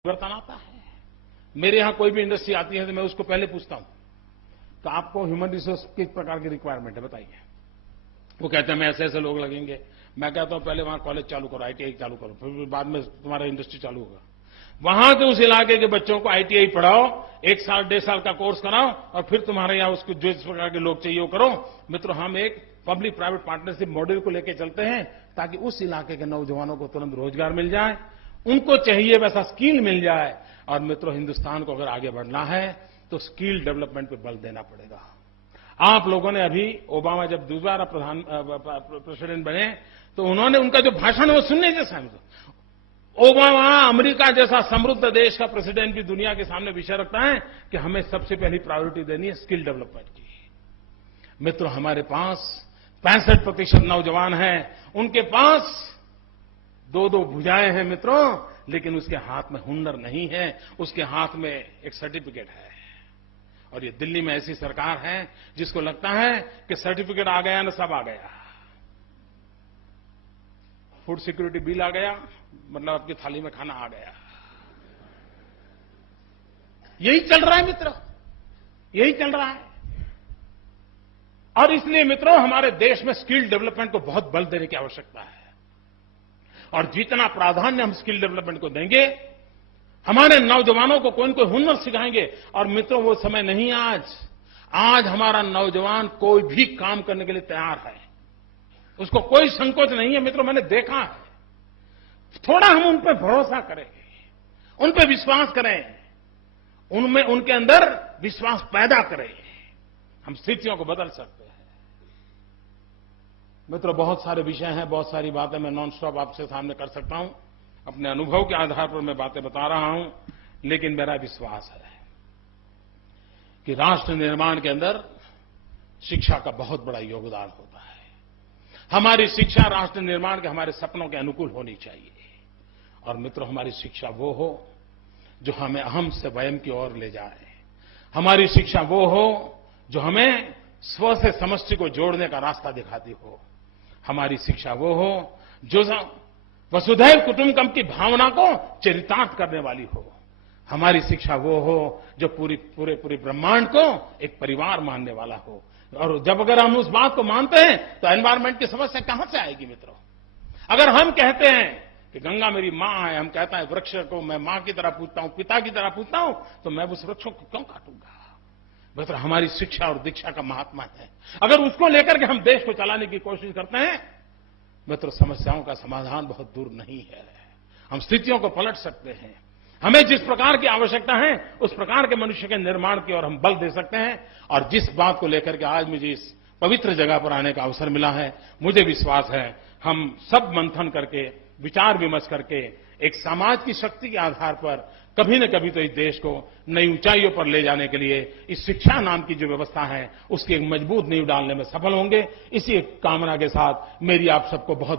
परिवर्तन आता है। मेरे यहां कोई भी इंडस्ट्री आती है तो मैं उसको पहले पूछता हूं तो आपको ह्यूमन रिसोर्स किस प्रकार की रिक्वायरमेंट है बताइए। वो कहते हैं मैं ऐसे लोग लगेंगे। मैं कहता हूं पहले वहां कॉलेज चालू करो, आईटीआई चालू करो, फिर बाद में तुम्हारा इंडस्ट्री चालू होगा। वहां के उस इलाके के बच्चों को आईटीआई पढ़ाओ, 1 साल 1.5 साल का कोर्स कराओ और फिर तुम्हारे यहां उसको जो इस प्रकार के लोग चाहिए वो करो। मित्रों, हम एक पब्लिक प्राइवेट पार्टनरशिप मॉडल को लेकर चलते हैं ताकि उस इलाके के नौजवानों को तुरंत रोजगार मिल जाए, उनको चाहिए वैसा स्किल मिल जाए। और मित्रों, हिंदुस्तान को अगर आगे बढ़ना है तो स्किल डेवलपमेंट पे बल देना पड़ेगा। आप लोगों ने अभी ओबामा जब दोबारा प्रेसिडेंट बने तो उन्होंने उनका जो भाषण वो सुनने जैसा है। ओबामा अमेरिका जैसा समृद्ध देश का प्रेसिडेंट भी दुनिया के सामने विषय रखता है कि हमें सबसे पहली प्रायोरिटी देनी है स्किल डेवलपमेंट की। मित्रों, हमारे पास 65% नौजवान हैं, उनके पास 2-2 भुजाएं हैं मित्रों, लेकिन उसके हाथ में हुनर नहीं है, उसके हाथ में एक सर्टिफिकेट है। और ये दिल्ली में ऐसी सरकार है जिसको लगता है कि सर्टिफिकेट आ गया ना सब आ गया। फूड सिक्योरिटी बिल आ गया मतलब आपकी थाली में खाना आ गया। यही चल रहा है मित्रों, यही चल रहा है। और इसलिए मित्रों, हमारे देश में स्किल डेवलपमेंट को बहुत बल देने की आवश्यकता है। और जितना प्राधान्य हम स्किल डेवलपमेंट को देंगे, हमारे नौजवानों को कोई न कोई हुनर सिखाएंगे। और मित्रों, वो समय नहीं आज हमारा नौजवान कोई भी काम करने के लिए तैयार है, उसको कोई संकोच नहीं है। मित्रों, मैंने देखा है। थोड़ा हम उन पर भरोसा करें, उन पर विश्वास करें, उनमें उनके अंदर विश्वास पैदा करें, हम स्थितियों को बदल सकते हैं। मित्रों, बहुत सारे विषय हैं, बहुत सारी बातें मैं नॉन स्टॉप आपसे सामने कर सकता हूं। अपने अनुभव के आधार पर मैं बातें बता रहा हूं, लेकिन मेरा विश्वास है कि राष्ट्र निर्माण के अंदर शिक्षा का बहुत बड़ा योगदान होता है। हमारी शिक्षा राष्ट्र निर्माण के हमारे सपनों के अनुकूल होनी चाहिए। और मित्रों, हमारी शिक्षा वो हो जो हमें अहम से वयम की ओर ले जाए। हमारी शिक्षा वो हो जो हमें स्व से समष्टि को जोड़ने का रास्ता दिखाती हो। हमारी शिक्षा वो हो जो वसुधैव कुटुंबकम की भावना को चरितार्थ करने वाली हो। हमारी शिक्षा वो हो जो पूरे ब्रह्मांड को एक परिवार मानने वाला हो। और जब अगर हम उस बात को मानते हैं तो एनवायरमेंट की समस्या कहां से आएगी मित्रों। अगर हम कहते हैं कि गंगा मेरी मां है, हम कहता है वृक्ष को मैं मां की तरह पूजता हूं, पिता की तरह पूजता हूं, तो मैं उस वृक्षों को क्यों काटूंगा। मित्रों, हमारी शिक्षा और दीक्षा का महात्मा है। अगर उसको लेकर के हम देश को चलाने की कोशिश करते हैं मित्रों, समस्याओं का समाधान बहुत दूर नहीं है। हम स्थितियों को पलट सकते हैं। हमें जिस प्रकार की आवश्यकता है उस प्रकार के मनुष्य के निर्माण की ओर हम बल दे सकते हैं। और जिस बात को लेकर के आज मुझे इस पवित्र जगह पर आने का अवसर मिला है, मुझे विश्वास है हम सब मंथन करके, विचार विमर्श करके एक समाज की शक्ति के आधार पर कभी न कभी तो इस देश को नई ऊंचाइयों पर ले जाने के लिए इस शिक्षा नाम की जो व्यवस्था है उसकी एक मजबूत नींव डालने में सफल होंगे। इसी कामना के साथ मेरी आप सबको बहुत